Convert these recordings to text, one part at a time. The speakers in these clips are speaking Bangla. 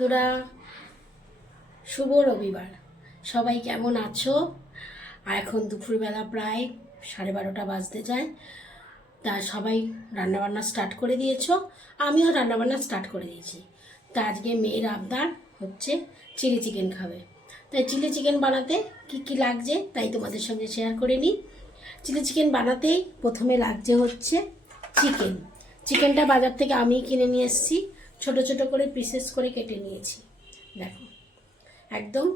বন্ধুরা, শুভ রবিবার। সবাই কেমন আছো? আর এখন দুপুরবেলা প্রায় 12:30 বাজতে যায়। তা সবাই রান্নাবান্না স্টার্ট করে দিয়েছো, আমিও রান্নাবান্না স্টার্ট করে দিয়েছি। তা আজকে মেয়ের আবদার হচ্ছে চিলি চিকেন খাবে। তাই চিলি চিকেন বানাতে কি লাগছে তাই তোমাদের সঙ্গে শেয়ার করে নিই। চিলি চিকেন বানাতেই প্রথমে লাগছে হচ্ছে চিকেনটা বাজার থেকে আমি কিনে নিয়ে এসেছি। ছোট ছোট করে পিসেস করে কেটে নিয়েছি। দেখো, একদম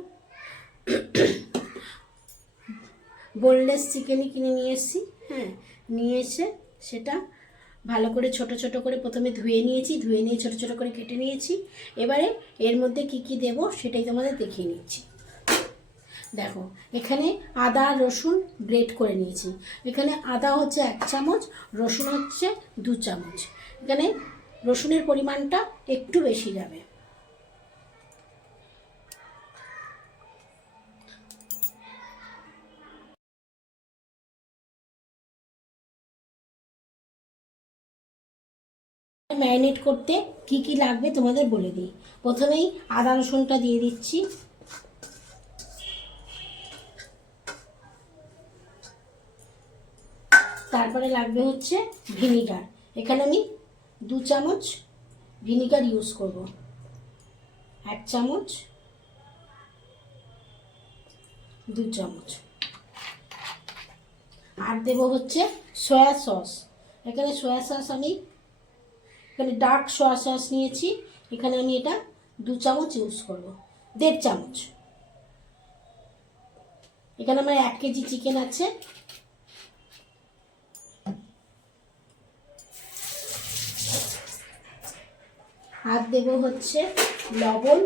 বোনলেস চিকেনই কিনে নিয়ে এসেছি। হ্যাঁ, নিয়ে এসে সেটা ভালো করে ছোট ছোট করে প্রথমে ধুয়ে নিয়ে ছোট ছোট করে কেটে নিয়েছি। এবারে এর মধ্যে কি দেব সেটাই তোমাদের দেখিয়ে নিচ্ছি। দেখো, এখানে আদা রসুন গ্রেট করে নিয়েছি। এখানে আদা হচ্ছে 1 চামচ, রসুন হচ্ছে 2 চামচ। এখানে রসুনের পরিমাণটা একটু বেশি যাবে। ম্যারিনেট করতে কি লাগবে তোমাদের বলে দিই। প্রথমেই আদা রসুনটা দিয়ে দিচ্ছি। তারপরে লাগবে হচ্ছে ভিনিগার। এখানে আমি 2 চামচ ভিনিগার ইউজ করব। 1 চামচ, 2 চামচ। আর দেব হচ্ছে সয়া সস। এখানে সয়া সস এখানে ডার্ক সয়া সস নিয়েছি। এখানে আমি এটা 2 চামচ ইউজ করব, 1.5 চামচ। এখানে আমার 1 কেজি চিকেন আছে। আর দেব হচ্ছে লবণ।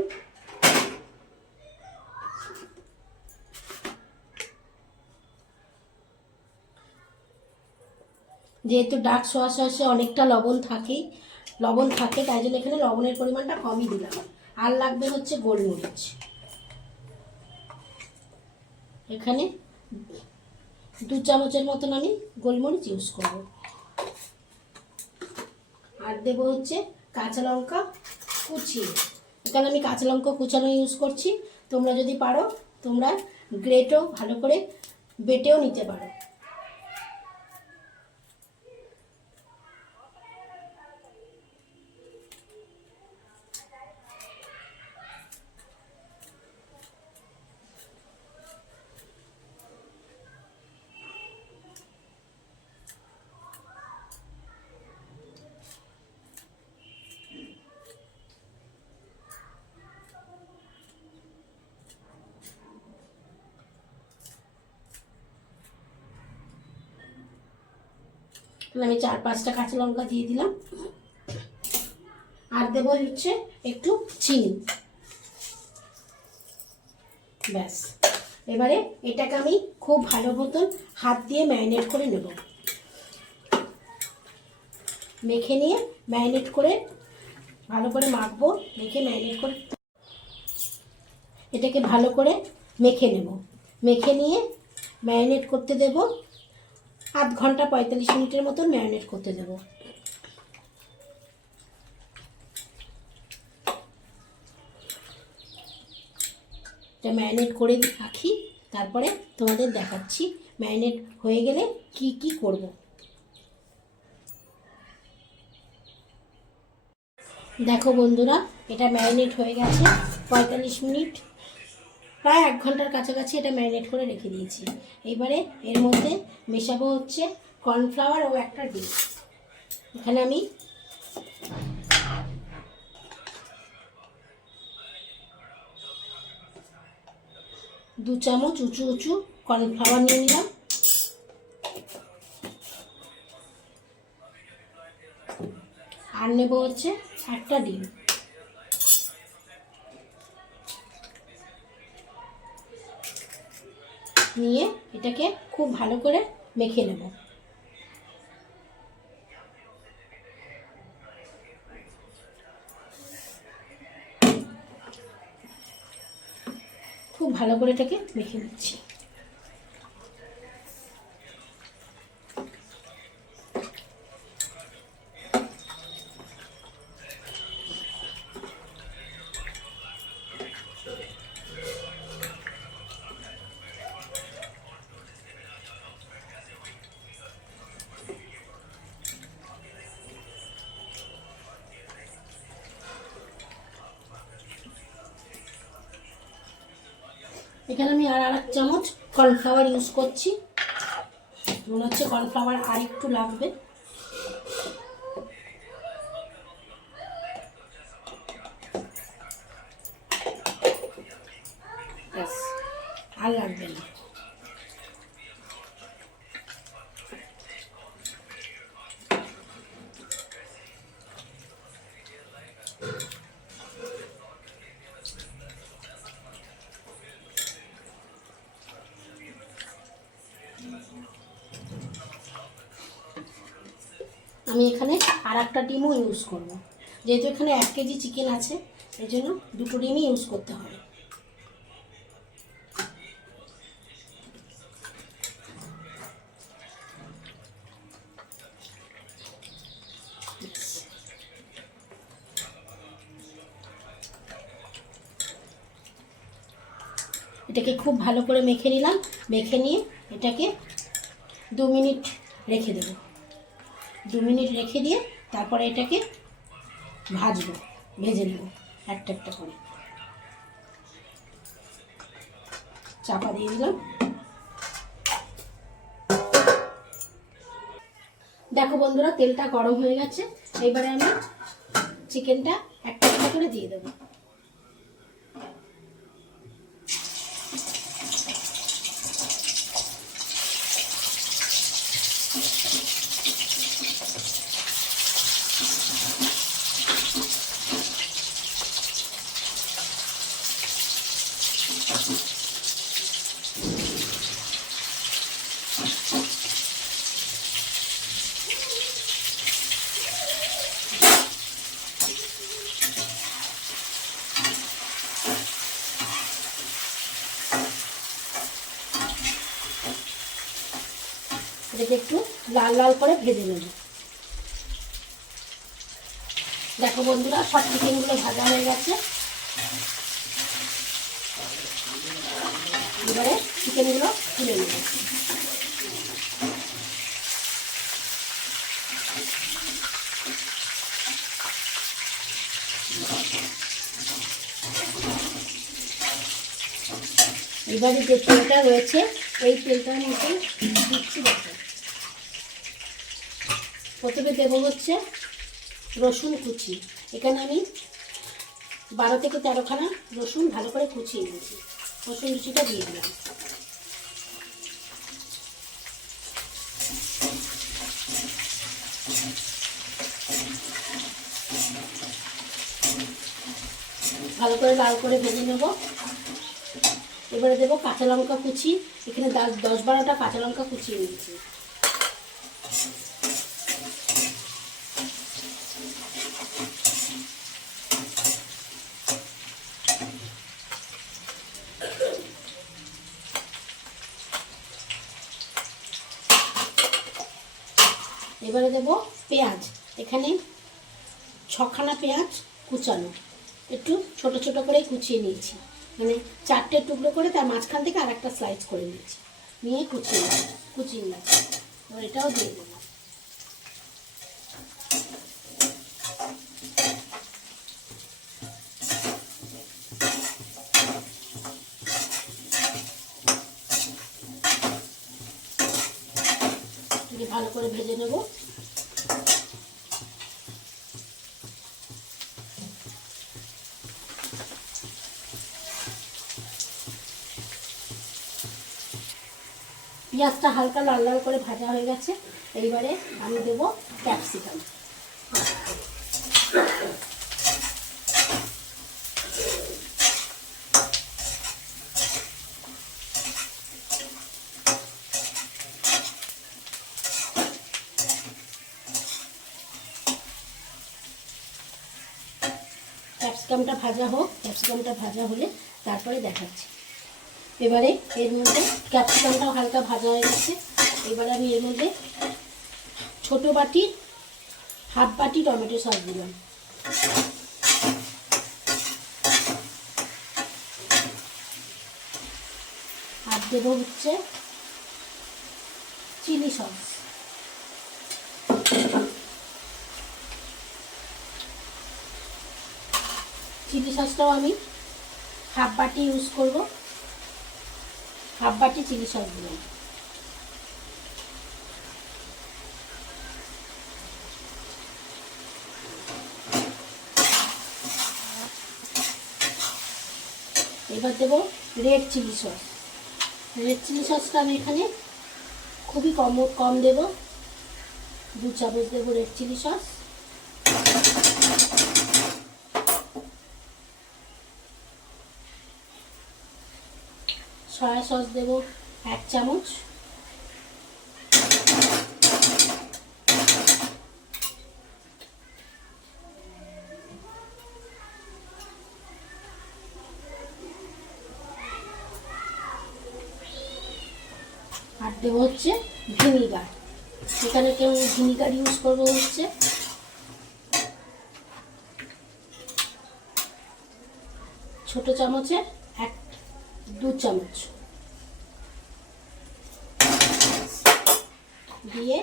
যেহেতু ডার্ক সয়া সসে অনেকটা লবণ থাকে, তাই জন্য এখানে লবণের পরিমাণটা কমই দিলাম। আর লাগবে হচ্ছে গোলমরিচ। এখানে 2 চামচের মতন আমি গোলমরিচ ইউজ করব। আর দেব হচ্ছে কাঁচা লঙ্কা কুচিয়ে। এখানে আমি কাঁচা লঙ্কা কুচানো ইউজ করছি। তোমরা যদি পারো তোমরা গ্রেটও ভালো করে বেটেও নিতে পারো। আমি 4-5টা কাঁচা লঙ্কা দিয়ে দিলাম। আর দেবো হচ্ছে একটু চিনি। ব্যাস, এবারে এটাকে আমি খুব ভালো মতন হাত দিয়ে ম্যারিনেট করে নেব। মেখে নিয়ে ম্যারিনেট করে ভালো করে মাখবো। ম্যারিনেট করে এটাকে ভালো করে মেখে নেব। মেখে নিয়ে ম্যারিনেট করতে দেব। আধ ঘন্টা 45 মিনিটের মতন ম্যারিনেট করতে দেব। এটা ম্যারিনেট করে রাখি, তারপরে তোমাদের দেখাচ্ছি ম্যারিনেট হয়ে গেলে কি করব। দেখো বন্ধুরা, এটা ম্যারিনেট হয়ে গেছে 45 মিনিট, প্রায় 1 ঘন্টার কাছাকাছি এটা ম্যারিনেট করে রেখে দিয়েছি। এবারে এর মধ্যে মেশাবো হচ্ছে কর্নফ্লাওয়ার ও একটা ডিম। এখানে আমি দু চামচ উঁচু কর্নফ্লাওয়ার নিয়ে নিলাম। আর নেব হচ্ছে একটা ডিম। নিয়ে এটাকে খুব ভালো করে মেখে নেব। খুব ভালো করে এটাকে মেখে নিচ্ছি। এখানে আমি আর এক চামচ কর্নফ্লাওয়ার ইউজ করছি। মনে হচ্ছে কর্নফ্লাওয়ার আর একটু লাগবে। আর লাগবে না। আমি এখানে আর একটা ডিমও ইউজ করব, যেহেতু এখানে 1 কেজি চিকেন আছে, এই জন্য 2টো ডিমই ইউজ করতে হবে। এটাকে খুব ভালো করে মেখে নিলাম। মেখে নিয়ে এটাকে 2 মিনিট রেখে দেব। 2 মিনিট রেখে দিয়ে তারপরে এটাকে ভেজে নেব একটা একটা করে। চাপা দিয়ে দিলাম। দেখো বন্ধুরা, তেলটা গরম হয়ে গেছে। এবারে আমি চিকেনটা একটা একটা করে দিয়ে দেবো। এটাকে একটু লাল লাল করে ভেজে নেব। দেখো বন্ধুরা, সব চিকেনগুলো ভাজা হয়ে গেছে। এবারে চিকেনগুলো তুলে নেব। এবারে যে তেলটা রয়েছে এই তেলটার মধ্যে দিচ্ছি। দেখো, প্রথমে দেবো হচ্ছে রসুন কুচি। এখানে আমি 12 থেকে 13খানা রসুন ভালো করে কুচিয়ে নিয়েছি। রসুন কুচিটা দিয়ে দিলাম। ভালো করে লাল করে ভেজে নেব। এবারে দেবো কাঁচা লঙ্কা কুচি। এখানে 10-12টা কাঁচা লঙ্কা কুচিয়ে নিয়েছি। এবারে দেবো পেঁয়াজ। এখানে 6খানা পেঁয়াজ কুচানো, একটু ছোট ছোট করে কুচিয়ে নিয়েছি। মানে 4টে টুকরো করে তার মাঝখান থেকে আর একটা স্লাইস করে নিয়েছি, নিয়ে কুচিয়ে নিয়েছি। এবার এটাও দিয়ে দেবো। ভালো করে ভেজে নেব। পেঁয়াজটা হালকা লাল লাল করে ভাজা হয়ে গেছে। এইবারে আমি দেব ক্যাপসিকাম। ক্যাপসিকামটা ভাজা হোক। ক্যাপসিকামটা ভাজা হলে তারপরে দেখাচ্ছি। এবারে এর মধ্যে ক্যাপসিকামটাও হালকা ভাজা হয়ে গেছে। এবারে আমি এর মধ্যে ছোটো বাটি 1/2 বাটি টমেটো সস দিলাম। আর দেবো হচ্ছে চিলি সস। চিলি সসটাও আমি 1/2 বাটি ইউজ করব। হাফ বাটি চিলি সস দিলাম। এবার দেবো red chilli sauce. Red chilli সসটা আমি এখানে খুবই কম দেবো, 2 চামচ দেবো red chilli sauce. Soya sauce দেবো 1 চামচ। আর দেবো হচ্ছে ভিনিগার। এখানে কেউ ভিনিগার ইউজ করবো হচ্ছে ছোট চামচের 2 চামচ দিয়ে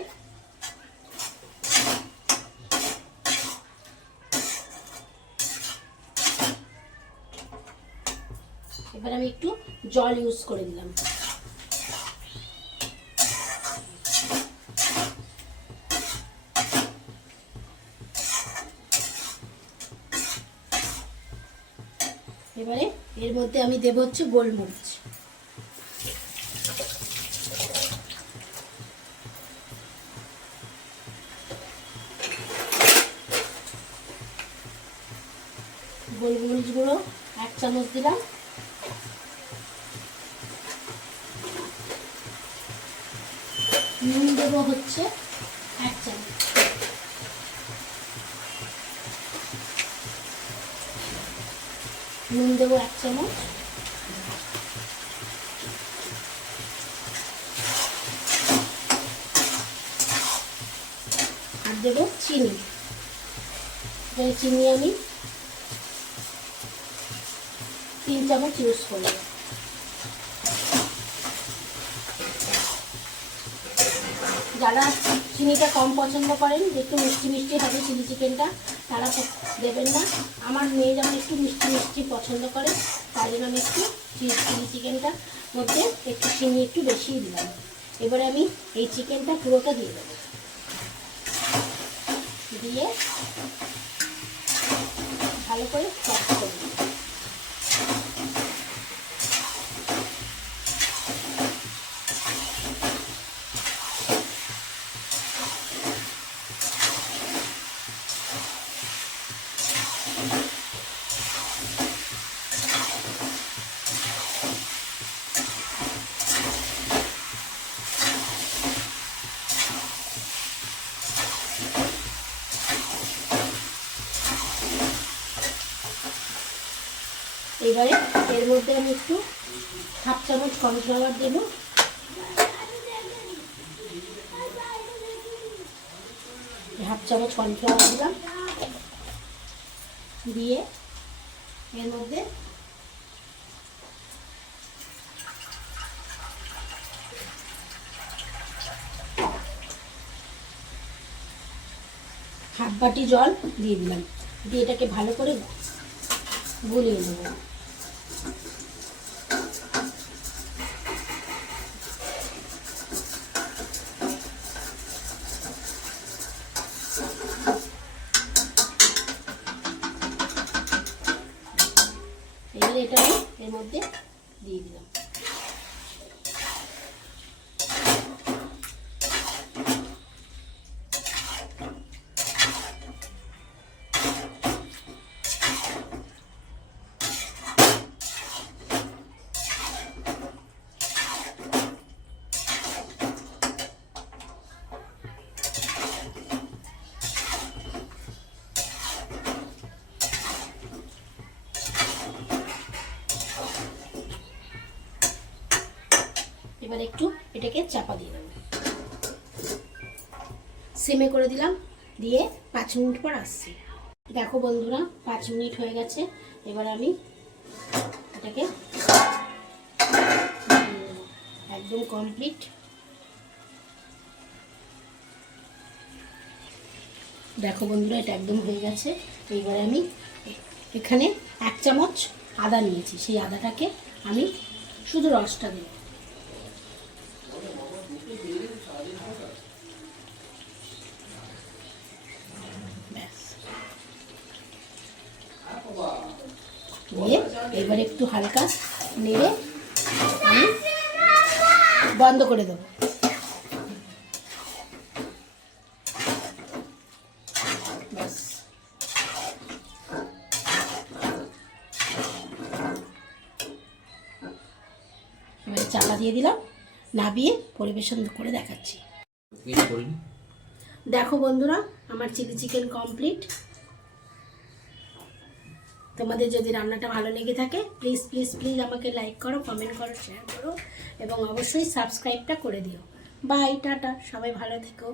এবার আমি একটু জল ইউজ করে দিলাম। এবারে এর মধ্যে আমি দেব হচ্ছে গোলমরিচ। গোলমরিচ গুঁড়ো 1 চামচ দিলাম। নুন দেবো হচ্ছে 1 চামচ। নুন দেবো 1 চামচ। আর দেবো চিনি। চিনি আমি 3 চামচ ইউজ করব। যারা চিনিটা কম পছন্দ করেন, একটু মিষ্টি মিষ্টি হবে চিলি চিকেনটা, তারা দেবেন না। আমার মেয়ে যেমন একটু মিষ্টি মিষ্টি পছন্দ করে, তাই জন্য আমি একটু চিলি চিকেনটার মধ্যে একটু চিনি একটু বেশিই দিলাম। এবারে আমি এই চিকেনটা পুরোটা দিয়ে দেবো। দিয়ে ভালো করে মিক্স করে দেবো। এবারে এর মধ্যে আমি একটু হাফ চামচ কর্নফ্লাওয়ার দেবো। হাফ চামচ কর্নফ্লাওয়ার দিলাম। দিয়ে এর মধ্যে হাফ বাটি জল দিয়ে দিলাম। দিয়ে এটাকে ভালো করে গুলিয়ে নেব। এবারে এটা এর মধ্যে দিয়ে দিলাম। এবার একটু এটাকে চাপা দিয়ে দেবো। সিমে করে দিলাম। দিয়ে 5 মিনিট পর আসছি। দেখো বন্ধুরা, 5 মিনিট হয়ে গেছে। এবার আমি এটাকে একদম কমপ্লিট। দেখো বন্ধুরা, এটা একদম হয়ে গেছে। এইবারে আমি এখানে 1 চামচ আদা নিয়েছি, সেই আদাটাকে আমি শুধু রসটা দেব। দিয়ে এবার একটু হালকা নেড়ে আমি বন্ধ করে দেবো। ব্যাস, এবারে চাপা দিয়ে দিলাম, নাবিয়ে পরিবেশন করে দেখাচ্ছি। দেখো বন্ধুরা, আমার চিলি চিকেন কমপ্লিট। তোমাদের যদি রান্নাটা ভালো লেগে থাকে প্লিজ প্লিজ প্লিজ আমাকে লাইক করো, কমেন্ট করো, শেয়ার করো এবং অবশ্যই সাবস্ক্রাইবটা করে দিও। বাই, টাটা, সবাই ভালো থেকো।